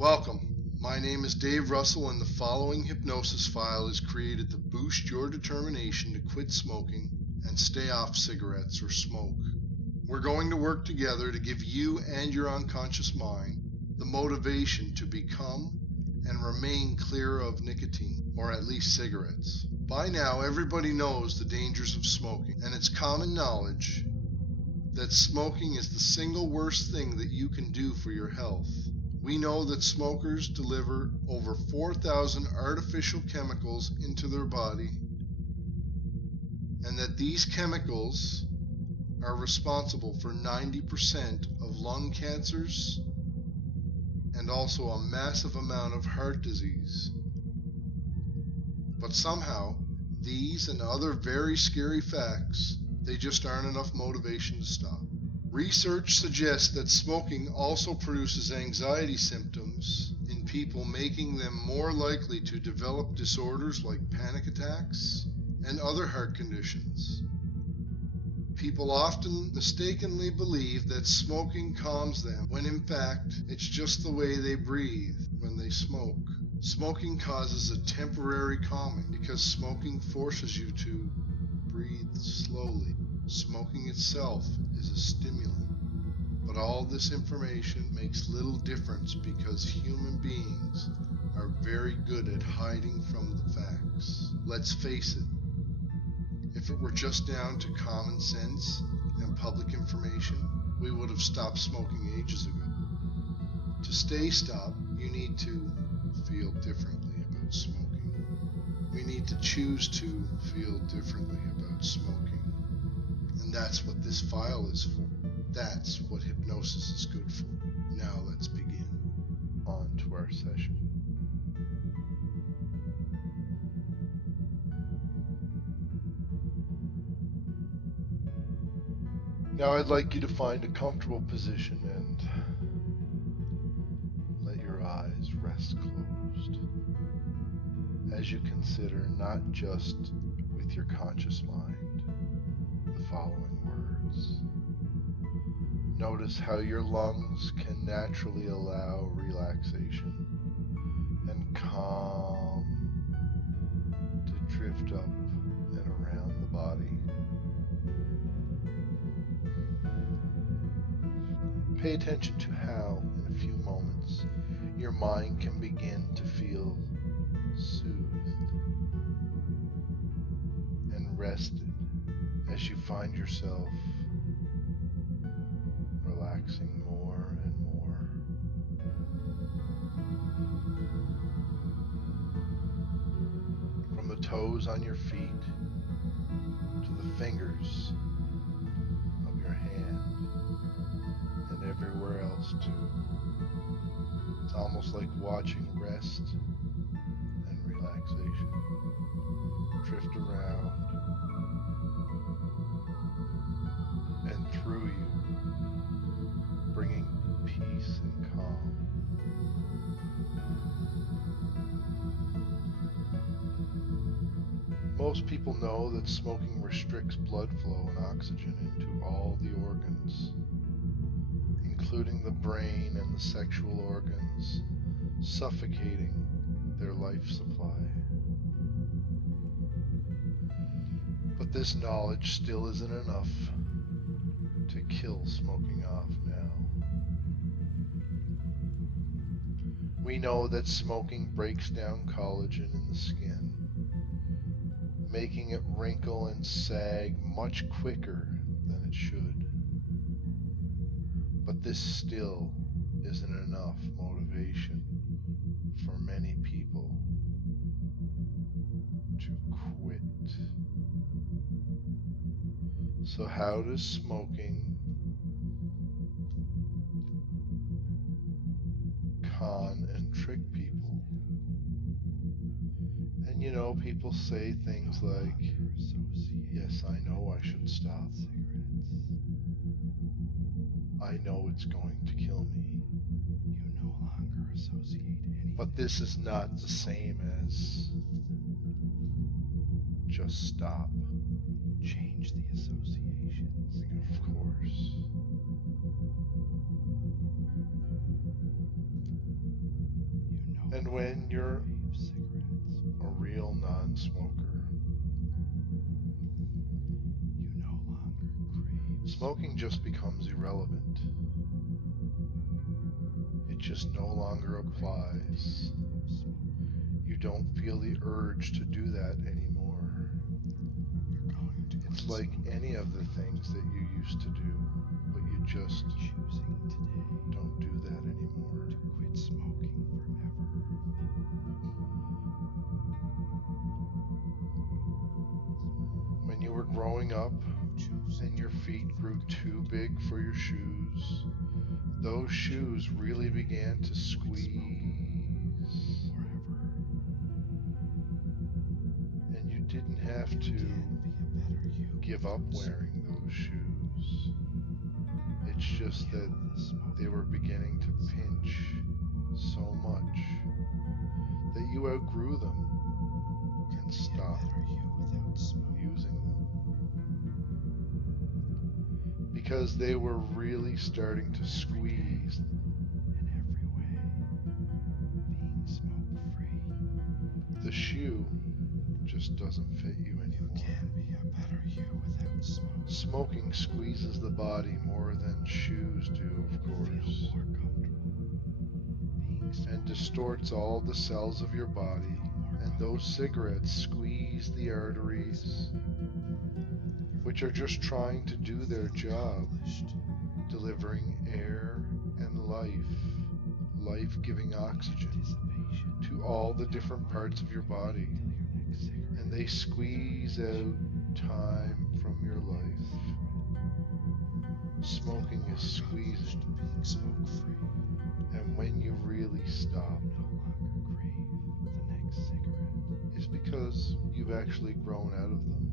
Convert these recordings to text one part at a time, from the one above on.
Welcome. My name is Dave Russell, and the following hypnosis file is created to boost your determination to quit smoking and stay off cigarettes or smoke. We're going to work together to give you and your unconscious mind the motivation to become and remain clear of nicotine, or at least cigarettes. By now, everybody knows the dangers of smoking, and it's common knowledge that smoking is the single worst thing that you can do for your health. We know that smokers deliver over 4,000 artificial chemicals into their body, and that these chemicals are responsible for 90% of lung cancers and also a massive amount of heart disease. But somehow, these and other very scary facts, they just aren't enough motivation to stop. Research suggests that smoking also produces anxiety symptoms in people, making them more likely to develop disorders like panic attacks and other heart conditions. People often mistakenly believe that smoking calms them, when in fact, it's just the way they breathe when they smoke. Smoking causes a temporary calming because smoking forces you to breathe slowly. Smoking itself is a stimulant. But all this information makes little difference because human beings are very good at hiding from the facts. Let's face it, if it were just down to common sense and public information, we would have stopped smoking ages ago. To stay stopped, you need to feel differently about smoking. We need to choose to feel differently about smoking. And that's what this file is for. That's what hypnosis is good for. Now let's begin. On to our session. Now I'd like you to find a comfortable position and let your eyes rest closed as you consider, not just with your conscious mind, the following words. Notice how your lungs can naturally allow relaxation and calm to drift up and around the body. Pay attention to how, in a few moments, your mind can begin to feel soothed and rested as you find yourself relaxing more and more. From the toes on your feet to the fingers of your hand and everywhere else too. It's almost like watching rest and relaxation drift around and through you, bringing peace and calm. Most people know that smoking restricts blood flow and oxygen into all the organs, including the brain and the sexual organs, suffocating their life supply. But this knowledge still isn't enough to kill smoking off now. We know that smoking breaks down collagen in the skin, making it wrinkle and sag much quicker than it should. But this still isn't enough motivation for many people to quit. So how does smoking con and trick people? And you know, people say things like, yes, I know I should stop. I know it's going to kill me. You no longer associate any. But this is not the same as just stop. Change the associations. Of course. no And when longer you're crave cigarettes. a real non-smoker, You no longer crave smoking just becomes irrelevant. It just no longer applies. of smoke. You don't feel the urge to do that anymore. You're going to It's quit like smoking any of the for things good. that you used to do, but you just Choosing today don't do that anymore. to quit smoking forever. When you were growing up Choosing and your feet grew too big for your shoes, those shoes really began to squeeze, forever. and you didn't have You to can be a better you give up without wearing smoking. those shoes. It's just Kill that the smoking they were beginning to pinch so much that you outgrew them and Be a stopped better you without smoking. using them because they were really starting to squeeze. In every way. Being smoke free. The shoe just doesn't fit you You anymore. can be a better you without smoking. Smoking squeezes the body more than shoes do, of Feel course, more comfortable. Being and distorts all the cells of your body. And those cigarettes squeeze the arteries, which are just trying to do their job, delivering air and life-giving oxygen to all the different parts of your body. And they squeeze out time from your life. Smoking is squeezing, Being smoke free. and when you really stop, No longer crave the next cigarette. it's because you've actually grown out of them.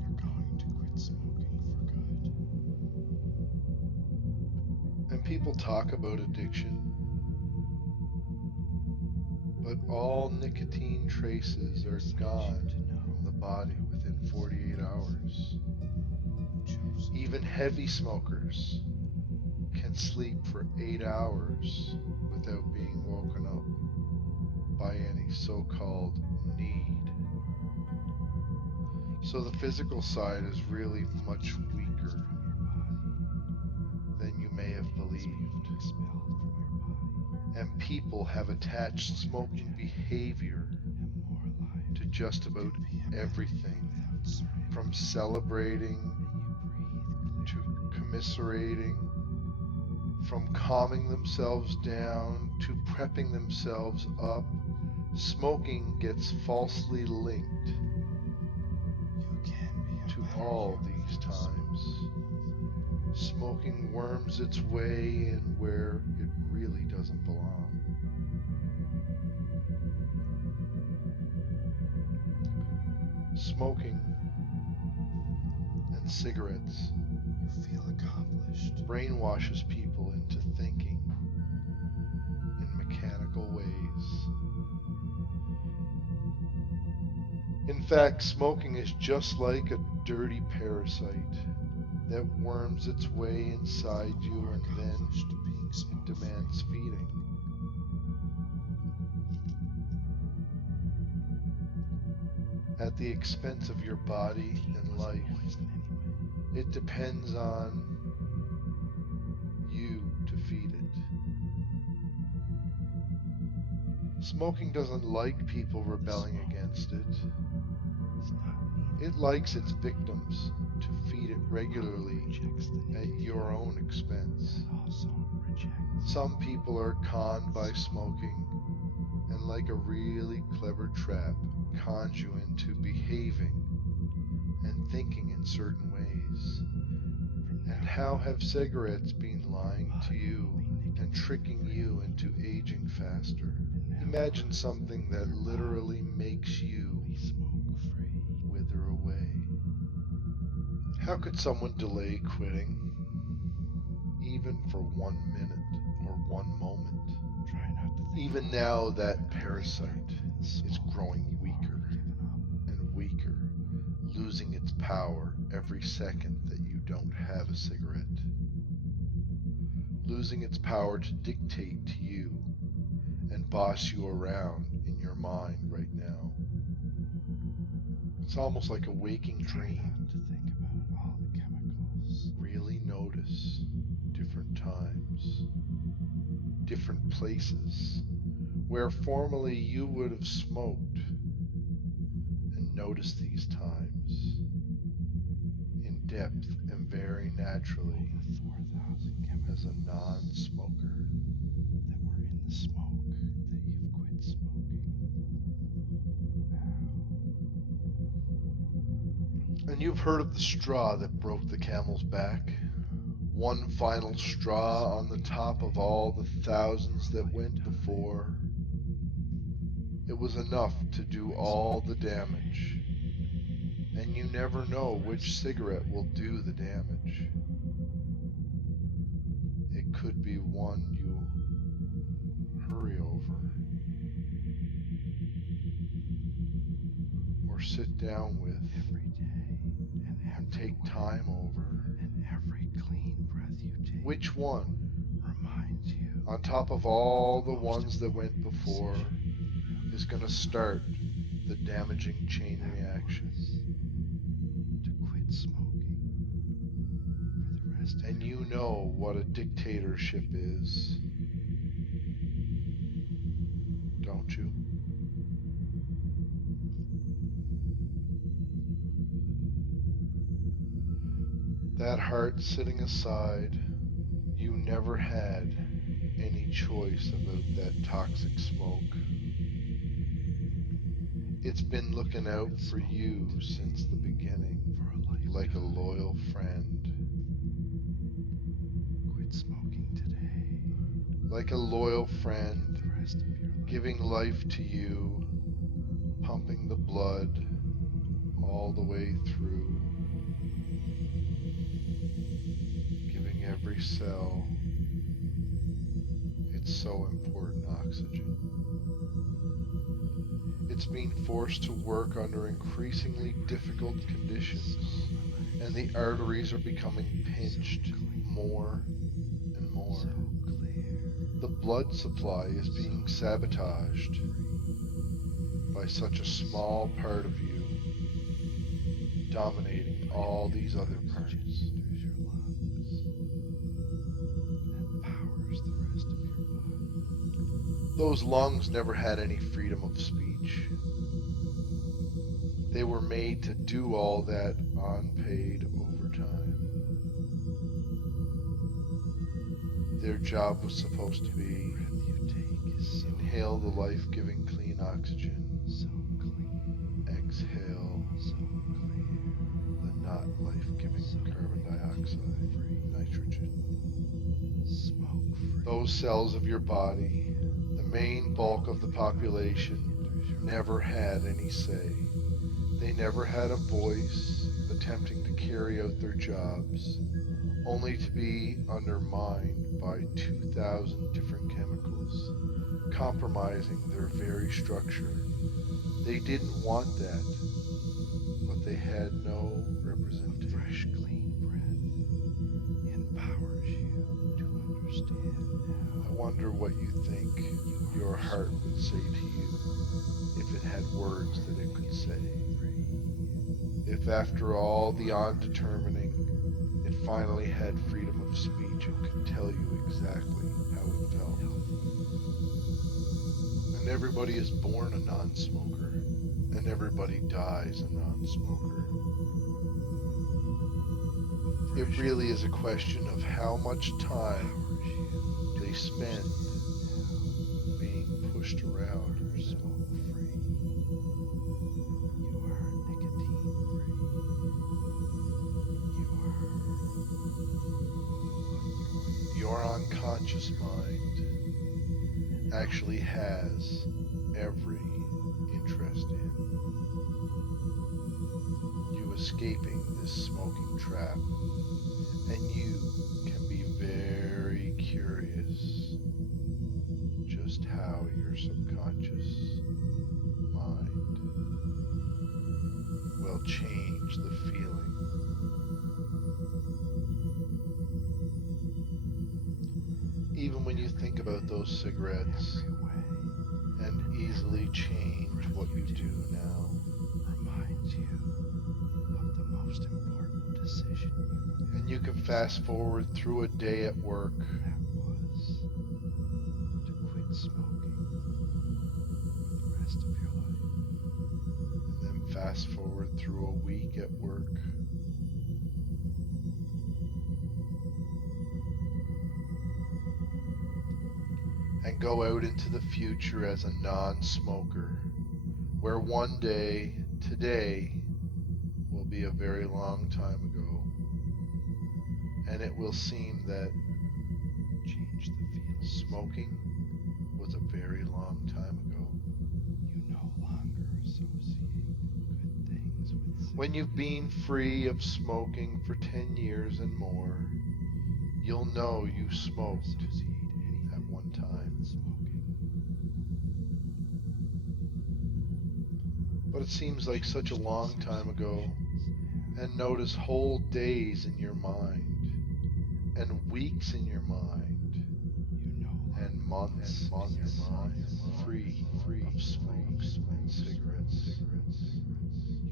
You're going to quit smoking for good. And people talk about addiction, but all nicotine traces are gone from the body within 48 hours. Even heavy smokers can sleep for 8 hours without being woken up by any so-called need. So the physical side is really much weaker than you may have believed. Expelled from your body. And people have attached smoking behavior And more alive. to just about everything, from celebrating to commiserating, from calming themselves down to prepping themselves up. Smoking gets falsely linked to all these times. Smoking worms its way in where it really doesn't belong. Smoking and cigarettes You feel accomplished. brainwashes people into thinking in mechanical ways. In fact, smoking is just like a dirty parasite that worms its way inside you and then it demands feeding. At the expense of your body and life. It depends on you to feed it. Smoking doesn't like people rebelling against it. It likes its victims to feed it regularly at your own expense. Some people are conned by smoking and, like a really clever trap, cons you into behaving and thinking in certain ways. And how have cigarettes been lying to you and tricking you into aging faster? Imagine something that literally makes you wither away. How could someone delay quitting, even for 1 minute or 1 moment? Even now, that parasite is growing weaker and weaker, losing its power every second that you don't have a cigarette. losing its power to dictate to you and boss you around in your mind right now. It's almost like a waking Try dream. not to think about all the chemicals. Really notice different times, different places where formerly you would have smoked, and notice these times in depth and very naturally Over 4,000 as chemicals a non-smoker. that were in the smoke that you've quit smoking. Now, And you've heard of the straw that broke the camel's back? One final straw on the top of all the thousands that went before. It was enough to do all the damage. And you never know which cigarette will do the damage. It could be one you hurry over or sit down with every day and take time over. and every clean breath you take Which one, reminds you on top of all the ones that went before, is going to start the damaging chain reaction? to quit smoking for the rest of And your you know what a dictatorship is, don't you? That heart sitting aside, you never had any choice about that toxic smoke. It's been looking out for you since the beginning, for a lifetime. like a loyal friend. Quit smoking today. Like a loyal friend, The rest of your life. giving life to you, pumping the blood all the way through, giving every cell its so important oxygen. It's being forced to work under increasingly difficult conditions, and the arteries are becoming pinched more and more. So clear. The blood supply is being sabotaged by such a small part of you, dominating all these other parts. Enters your lungs and powers the rest of your body. Those lungs never had any freedom of speech. They were made to do all that unpaid overtime. Their job was supposed to be Breath you take is so inhale the life-giving clean oxygen, so clean, exhale so clear, the not life-giving carbon dioxide, nitrogen. smoke free. Those cells of your body, the main bulk of the population, never had any say. They never had a voice attempting to carry out their jobs, only to be undermined by 2,000 different chemicals, compromising their very structure. They didn't want that, but they had no A fresh, representation. clean breath empowers you to understand I now. wonder what you think your heart would say to you if it had words that it could say. If after all the undetermining, it finally had freedom of speech and could tell you exactly how it felt. And everybody is born a non-smoker, and everybody dies a non-smoker. It really is a question of how much time they spend being pushed around. You're smoke free. You are nicotine free. You are Your unconscious mind actually has every interest in you escaping this smoking trap, and you can be very curious just how your subconscious mind will change the feeling. even when you think about those cigarettes every way. and easily change what you do now. Reminds you of the most important decision you've And you can fast forward through a day at work, that was to quit smoking for the rest of your life. and then fast forward through a week at work, and go out into the future as a non-smoker, where one day, today, will be a very long time ago, and it will seem that Change the feeling. smoking was a very long time ago. You no longer associate good things with cigarettes. When you've been free of smoking for 10 years and more, you'll know you smoked associate anything at one time. with smoking. But it seems like such a long time ago, and notice whole days in your mind, and weeks in your mind, You no longer and months free of smokes and cigarettes.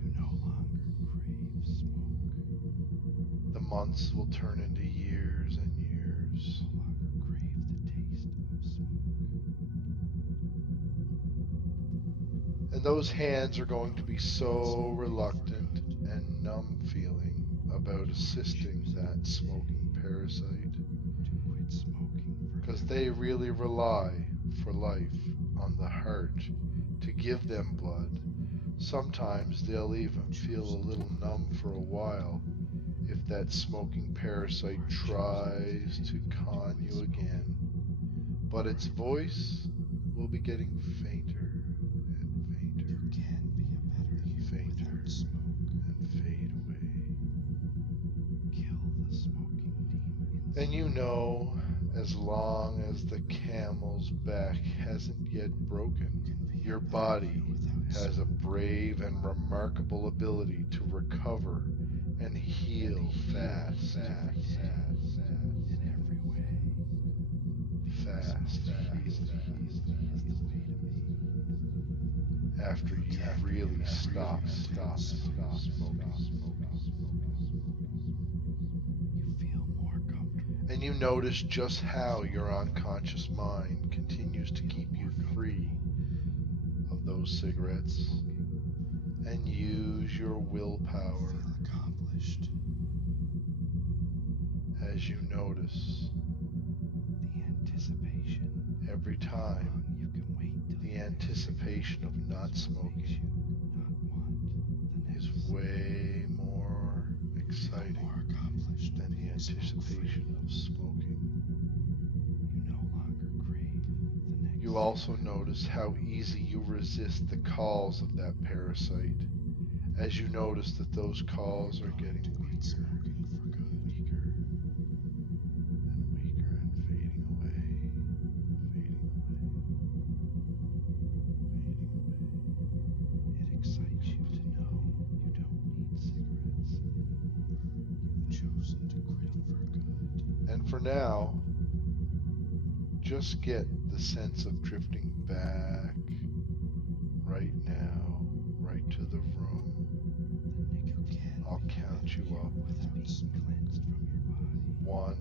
You no longer crave smoke. The months will turn into years and years. No longer crave the taste of smoke. And those hands are going to be so reluctant and numb feeling about assisting that smoking parasite, To quit smoking for because they really rely for life on the heart to give them blood. Sometimes they'll even feel a little numb for a while if that smoking parasite tries to con you again. But its voice will be getting fainter and fainter you can be a better and you fainter without smoke. and fade away. Kill the smoking demon. And you know, as long as the camel's back hasn't yet broken, your body has a brave and remarkable ability to recover and heal fast. in every way. Fast healing. Is the way to be. After you've really stopped smoking. You feel more comfortable. And you notice just how your unconscious mind continues to keep you free of those cigarettes, and use your willpower Feel accomplished. as you notice The anticipation. every time You can wait till the anticipation of not makes smoking you not want the is next. way more exciting More accomplished than the anticipation of smoking. You no longer crave the next. You also notice how easy you resist the calls of that parasite, as you notice that those calls are getting weaker, smoking for good. weaker, and weaker, and fading away, fading away, fading away. It excites you to know you don't need cigarettes anymore. You've chosen to quit for good. And for now, just get the sense of drifting back right now, right to the room. The nicotine I'll count you up. without being cleansed from your body. 1.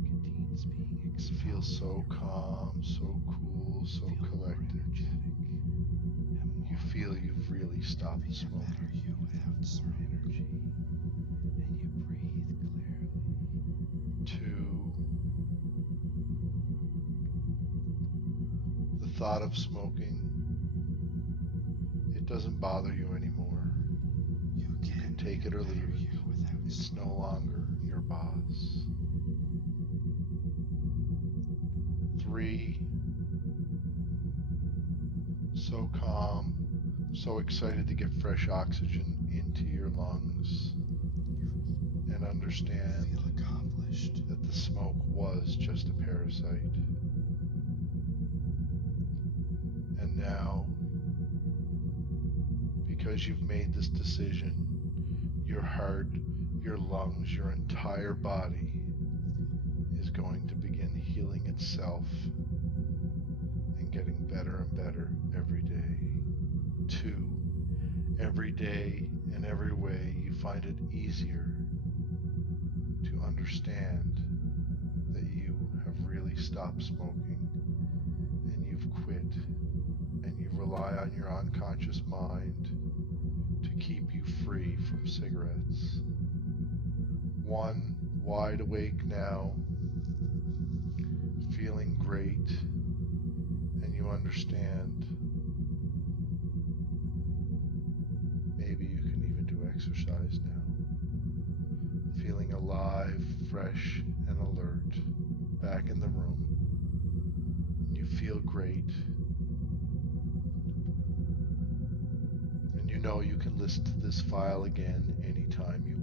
Nicotine's being It expelled. feels so calm, so cool, so Feel more collected. energetic and You more feel you've really stopped being a smoking. better you without more energy, and you breathe clearly. 2. The thought of smoking, it doesn't bother you anymore. You You can take it or leave it. you without It's no smoke. longer your boss. 3. So calm, so excited to get fresh oxygen into your lungs, and understand Feel accomplished. that the smoke was just a parasite. And now, because you've made this decision, your heart, your lungs, your entire body is going to begin begin healing itself and getting better and better every day. 2, every day in every way you find it easier to understand that you have really stopped smoking and you've quit, and you rely on your unconscious mind to keep you free from cigarettes. 1, wide awake now, feeling great, and you understand. Maybe you can even do exercise now. Feeling alive, fresh, and alert, back in the room. You feel great. And you know you can listen to this file again anytime you